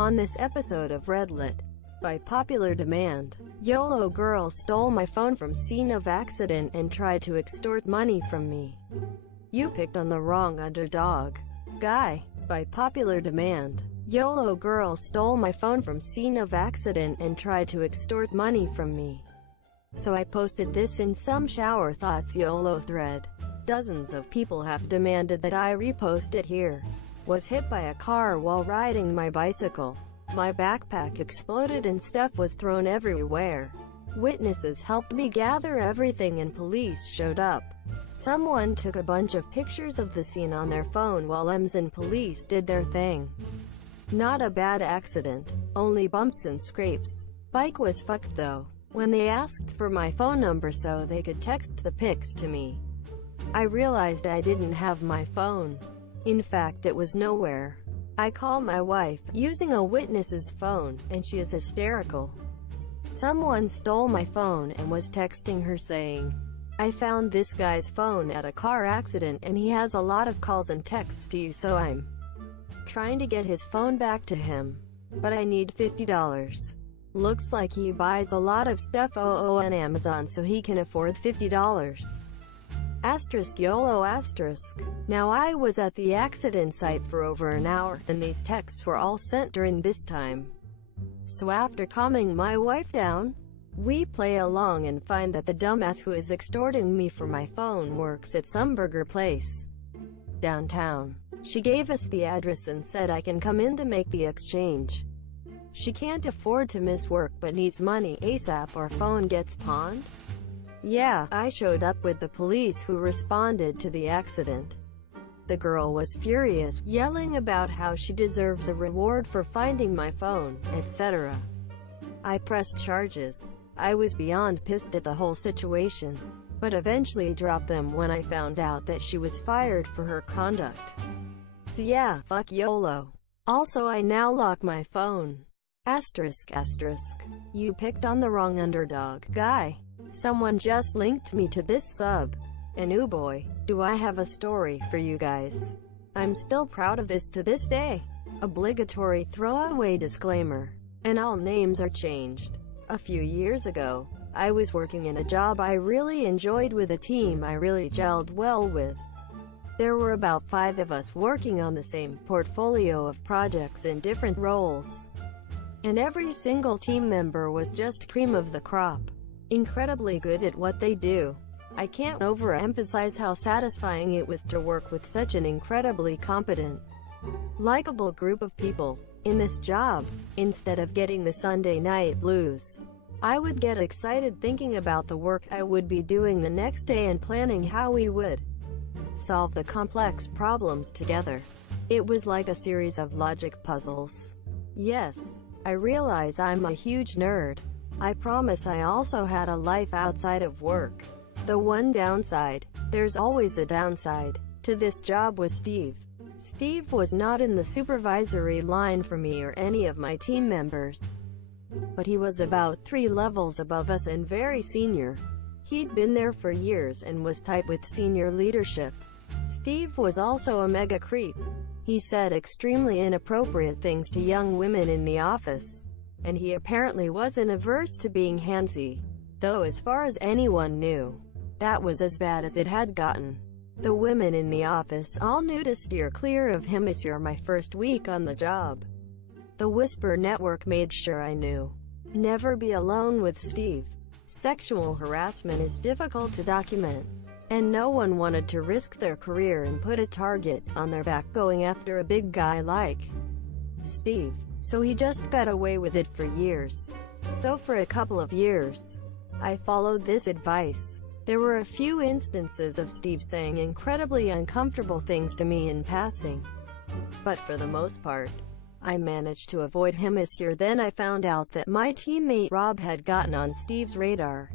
On this episode of Redlit, by popular demand, YOLO girl stole my phone from scene of accident and tried to extort money from me. You picked on the wrong underdog. Guy. By popular demand, YOLO girl stole my phone from scene of accident and tried to extort money from me. So I posted this in some shower thoughts YOLO thread. Dozens of people have demanded that I repost it here. Was hit by a car while riding my bicycle. My backpack exploded and stuff was thrown everywhere. Witnesses helped me gather everything and police showed up. Someone took a bunch of pictures of the scene on their phone while EMS and police did their thing. Not a bad accident, only bumps and scrapes. Bike was fucked though, when they asked for my phone number so they could text the pics to me. I realized I didn't have my phone. In fact, it was nowhere. I call my wife, using a witness's phone, and she is hysterical. Someone stole my phone and was texting her saying, "I found this guy's phone at a car accident and he has a lot of calls and texts to you, so I'm trying to get his phone back to him. But I need $50. Looks like he buys a lot of stuff on Amazon so he can afford $50. Asterisk YOLO asterisk. Now I was at the accident site for over an hour, and these texts were all sent during this time. So after calming my wife down, we play along and find that the dumbass who is extorting me for my phone works at some burger place downtown. She gave us the address and said I can come in to make the exchange. She can't afford to miss work but needs money ASAP or phone gets pawned. Yeah, I showed up with the police who responded to the accident. The girl was furious, yelling about how she deserves a reward for finding my phone, etc. I pressed charges. I was beyond pissed at the whole situation, but eventually dropped them when I found out that she was fired for her conduct. So yeah, fuck YOLO. Also, I now lock my phone. Asterisk asterisk. You picked on the wrong underdog. Guy. Someone just linked me to this sub. And ooh boy, do I have a story for you guys. I'm still proud of this to this day. Obligatory throwaway disclaimer. And all names are changed. A few years ago, I was working in a job I really enjoyed with a team I really gelled well with. There were about 5 of us working on the same portfolio of projects in different roles. And every single team member was just cream of the crop. Incredibly good at what they do. I can't overemphasize how satisfying it was to work with such an incredibly competent, likable group of people. In this job, instead of getting the Sunday night blues, I would get excited thinking about the work I would be doing the next day and planning how we would solve the complex problems together. It was like a series of logic puzzles. Yes, I realize I'm a huge nerd. I promise I also had a life outside of work. The one downside, there's always a downside, to this job was Steve. Steve was not in the supervisory line for me or any of my team members. But he was about 3 levels above us and very senior. He'd been there for years and was tight with senior leadership. Steve was also a mega creep. He said extremely inappropriate things to young women in the office. And he apparently wasn't averse to being handsy. Though as far as anyone knew, that was as bad as it had gotten. The women in the office all knew to steer clear of him. My first week on the job, the Whisper Network made sure I knew. Never be alone with Steve. Sexual harassment is difficult to document, and no one wanted to risk their career and put a target on their back going after a big guy like Steve. So he just got away with it for years. So for a couple of years, I followed this advice. There were a few instances of Steve saying incredibly uncomfortable things to me in passing. But for the most part, I managed to avoid him. Then I found out that my teammate Rob had gotten on Steve's radar.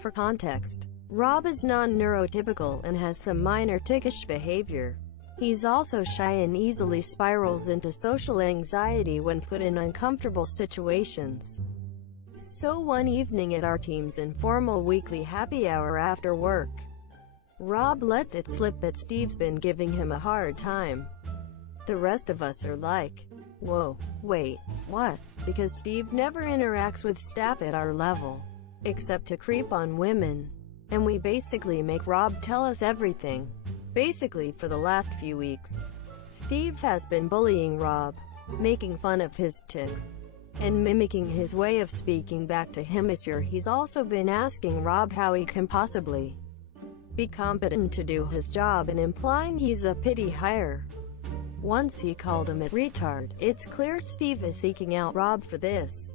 For context, Rob is non-neurotypical and has some minor tickish behavior. He's also shy and easily spirals into social anxiety when put in uncomfortable situations. So one evening at our team's informal weekly happy hour after work, Rob lets it slip that Steve's been giving him a hard time. The rest of us are like, Whoa, wait, what? Because Steve never interacts with staff at our level, except to creep on women. And we basically make Rob tell us everything. Basically for the last few weeks, Steve has been bullying Rob, making fun of his tics, and mimicking his way of speaking back to him. He's also been asking Rob how he can possibly be competent to do his job and implying he's a pity hire. Once he called him a retard. It's clear Steve is seeking out Rob for this.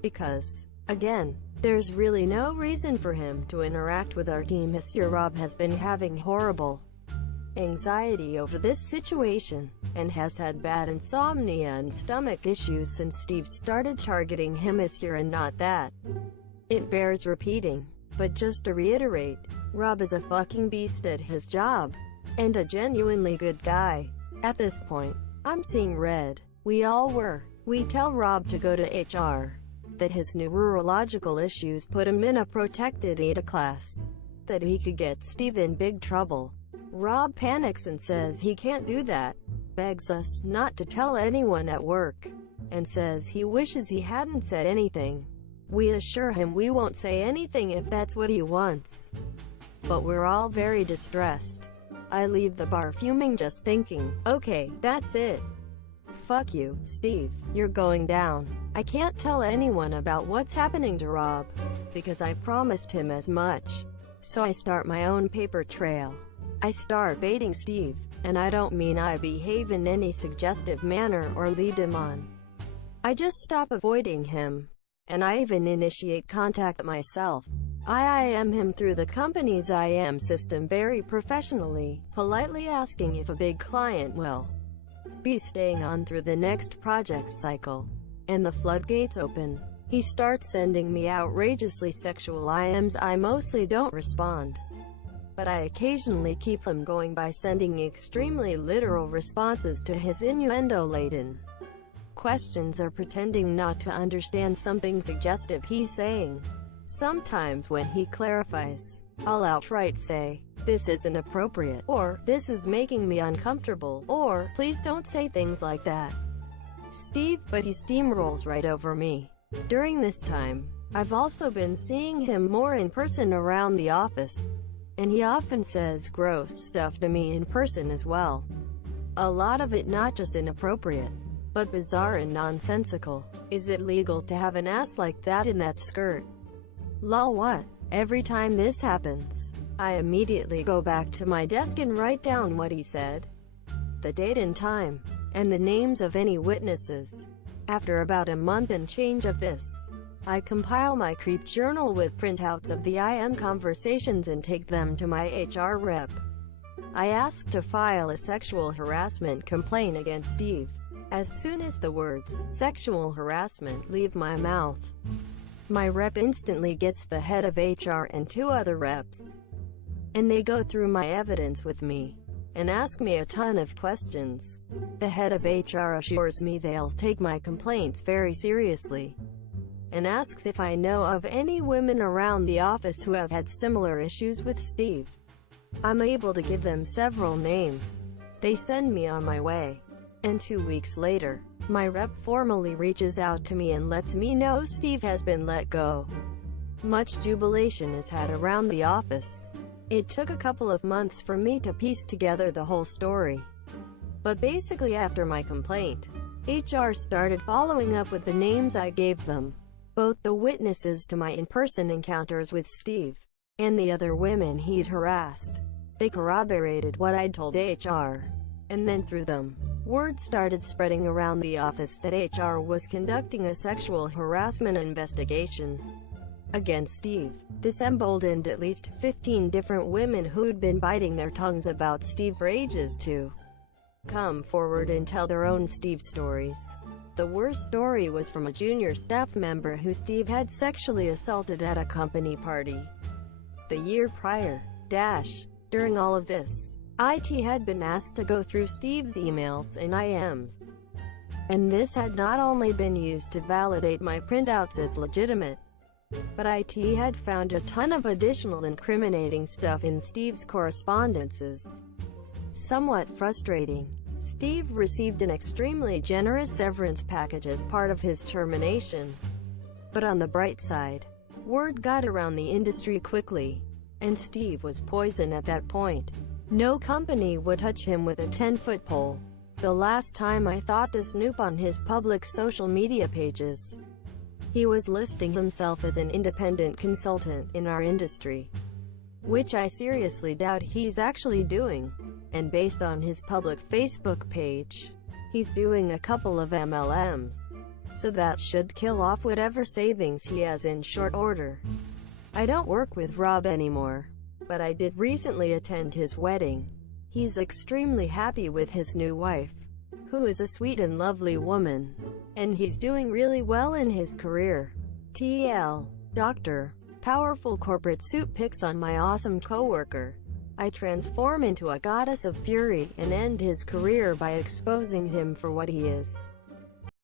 Because, again, there's really no reason for him to interact with our team. Rob has been having horrible anxiety over this situation, and has had bad insomnia and stomach issues since Steve started targeting him and not that. It bears repeating, but just to reiterate, Rob is a fucking beast at his job, and a genuinely good guy. At this point, I'm seeing red. We all were. We tell Rob to go to HR, that his neurological issues put him in a protected ADA class, that he could get Steve in big trouble. Rob panics and says he can't do that, begs us not to tell anyone at work, and says he wishes he hadn't said anything. We assure him we won't say anything if that's what he wants. But we're all very distressed. I leave the bar fuming, just thinking, okay, that's it. Fuck you, Steve. You're going down. I can't tell anyone about what's happening to Rob, because I promised him as much. So I start my own paper trail. I start baiting Steve, and I don't mean I behave in any suggestive manner or lead him on. I just stop avoiding him, and I even initiate contact myself. I IM him through the company's IM system very professionally, politely asking if a big client will be staying on through the next project cycle. And the floodgates open. He starts sending me outrageously sexual IMs. I mostly don't respond, but I occasionally keep him going by sending extremely literal responses to his innuendo-laden questions or pretending not to understand something suggestive he's saying. Sometimes when he clarifies, I'll outright say, "This isn't appropriate," or "This is making me uncomfortable," or "Please don't say things like that, Steve," but he steamrolls right over me. During this time, I've also been seeing him more in person around the office, and he often says gross stuff to me in person as well. A lot of it not just inappropriate, but bizarre and nonsensical. Is it legal to have an ass like that in that skirt? Lol, what? Every time this happens, I immediately go back to my desk and write down what he said, the date and time, and the names of any witnesses. After about a month and change of this, I compile my creep journal with printouts of the IM conversations and take them to my HR rep. I ask to file a sexual harassment complaint against Steve. As soon as the words "sexual harassment" leave my mouth, my rep instantly gets the head of HR and 2 other reps, and they go through my evidence with me and ask me a ton of questions. The head of HR assures me they'll take my complaints very seriously, and asks if I know of any women around the office who have had similar issues with Steve. I'm able to give them several names. They send me on my way, and 2 weeks later, my rep formally reaches out to me and lets me know Steve has been let go. Much jubilation is had around the office. It took a couple of months for me to piece together the whole story. But basically after my complaint, HR started following up with the names I gave them, both the witnesses to my in-person encounters with Steve, and the other women he'd harassed. They corroborated what I'd told HR, and then through them, word started spreading around the office that HR was conducting a sexual harassment investigation against Steve. This emboldened at least 15 different women who'd been biting their tongues about Steve for ages to come forward and tell their own Steve stories. The worst story was from a junior staff member who Steve had sexually assaulted at a company party the year prior. During all of this, IT had been asked to go through Steve's emails and IMs, and this had not only been used to validate my printouts as legitimate, but IT had found a ton of additional incriminating stuff in Steve's correspondences. Somewhat frustrating, Steve received an extremely generous severance package as part of his termination. But on the bright side, word got around the industry quickly, and Steve was poison at that point. No company would touch him with a 10-foot pole. The last time I thought to snoop on his public social media pages, he was listing himself as an independent consultant in our industry, which I seriously doubt he's actually doing. And based on his public Facebook page, he's doing a couple of MLMs. So that should kill off whatever savings he has in short order. I don't work with Rob anymore, but I did recently attend his wedding. He's extremely happy with his new wife, who is a sweet and lovely woman, and he's doing really well in his career. TL. Dr. Powerful corporate suit pics on my awesome coworker. I transform into a goddess of fury and end his career by exposing him for what he is.